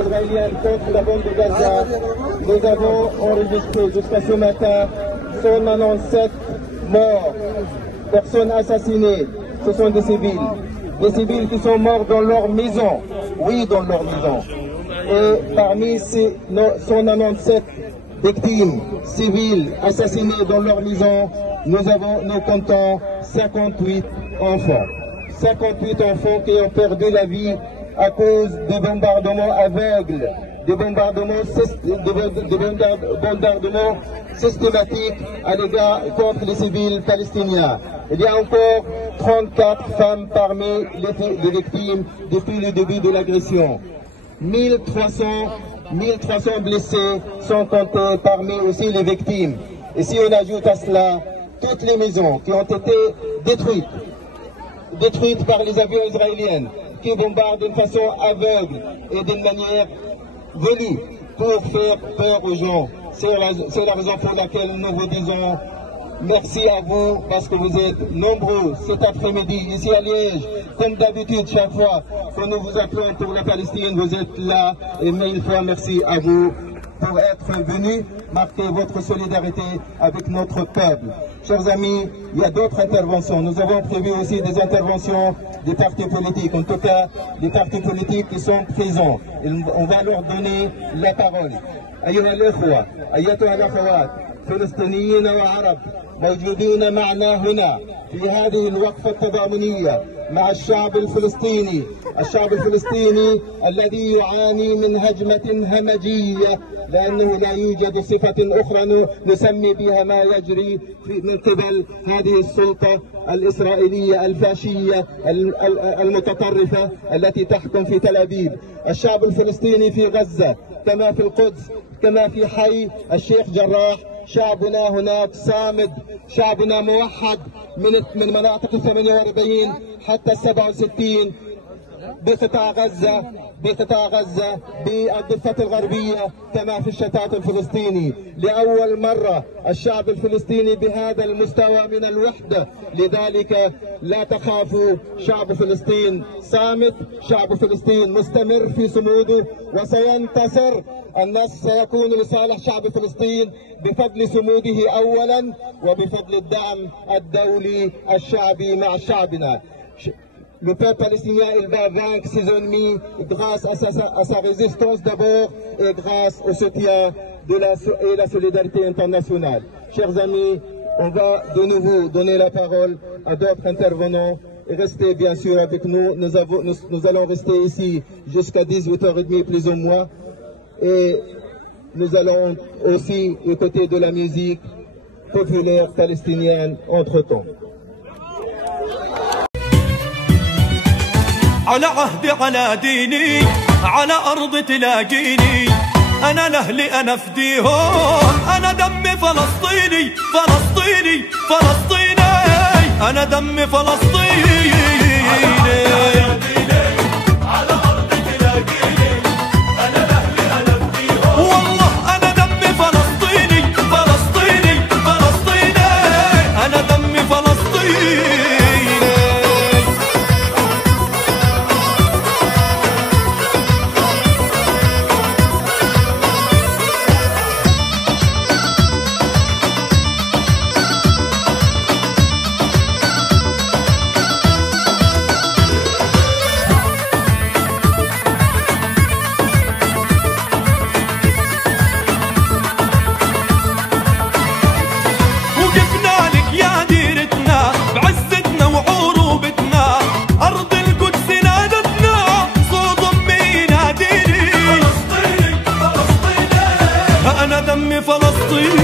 israélienne contre la bande de Gaza. Nous avons enregistré jusqu'à ce matin 197 morts, personnes assassinées. Ce sont des civils qui sont morts dans leur maison, oui, dans leur maison. Et parmi ces 197 victimes civiles assassinées dans leur maison, nous comptons 58 enfants. 58 enfants qui ont perdu la vie à cause des bombardements aveugles, des bombardements systématiques à l'égard contre les civils palestiniens. Il y a encore 34 femmes parmi les victimes depuis le début de l'agression. 1300 blessés sont comptés parmi aussi les victimes. Et si on ajoute à cela toutes les maisons qui ont été détruites par les avions israéliens, qui bombardent d'une façon aveugle et d'une manière venue pour faire peur aux gens. C'est la raison pour laquelle nous vous disons merci à vous, parce que vous êtes nombreux cet après-midi ici à Liège. Comme d'habitude, chaque fois que nous vous appelons pour la Palestine, vous êtes là. Et mille fois merci à vous pour être venus marquer votre solidarité avec notre peuple. Chers amis, il y a d'autres interventions. Nous avons prévu aussi des interventions des partis politiques, en tout cas des partis politiques qui sont présents. On va leur donner la parole. أيها الإخوة أيتها الأخوات فلسطينيين وعرب موجودين معنا هنا في هذه الوقفة التضامنية مع الشعب الفلسطيني الذي يعاني من هجمة همجية، لأنه لا يوجد صفة أخرى نسمي بها ما يجري من قبل هذه السلطة الإسرائيلية الفاشية المتطرفة التي تحكم في تل أبيب. الشعب الفلسطيني في غزة كما في القدس كما في حي الشيخ جراح، شعبنا هناك صامد، شعبنا موحد من مناطق 48 حتى 67 بقطاع غزة بالضفة الغربية كما في الشتات الفلسطيني. لأول مرة الشعب الفلسطيني بهذا المستوى من الوحدة، لذلك لا تخافوا، شعب فلسطين صامت، شعب فلسطين مستمر في صموده وسينتصر. النصر سيكون لصالح شعب فلسطين بفضل صموده أولا وبفضل الدعم الدولي الشعبي مع شعبنا. Le peuple palestinien, il va vaincre ses ennemis grâce à sa résistance d'abord et grâce au soutien et la solidarité internationale. Chers amis, on va de nouveau donner la parole à d'autres intervenants. Et restez bien sûr avec nous. Nous allons rester ici jusqu'à 18h30 plus ou moins. Et nous allons aussi écouter de la musique populaire palestinienne entre-temps. على عهدي على ديني على أرض تلاقيني، أنا لأهلي أنا فديهم، أنا دمي فلسطيني فلسطيني فلسطيني، أنا دمي فلسطيني. على أرض تلاقيني أنا لأهلي أنا فديهم، والله أنا دمي فلسطيني فلسطيني فلسطيني، أنا دمي فلسطيني. دمي فلسطين.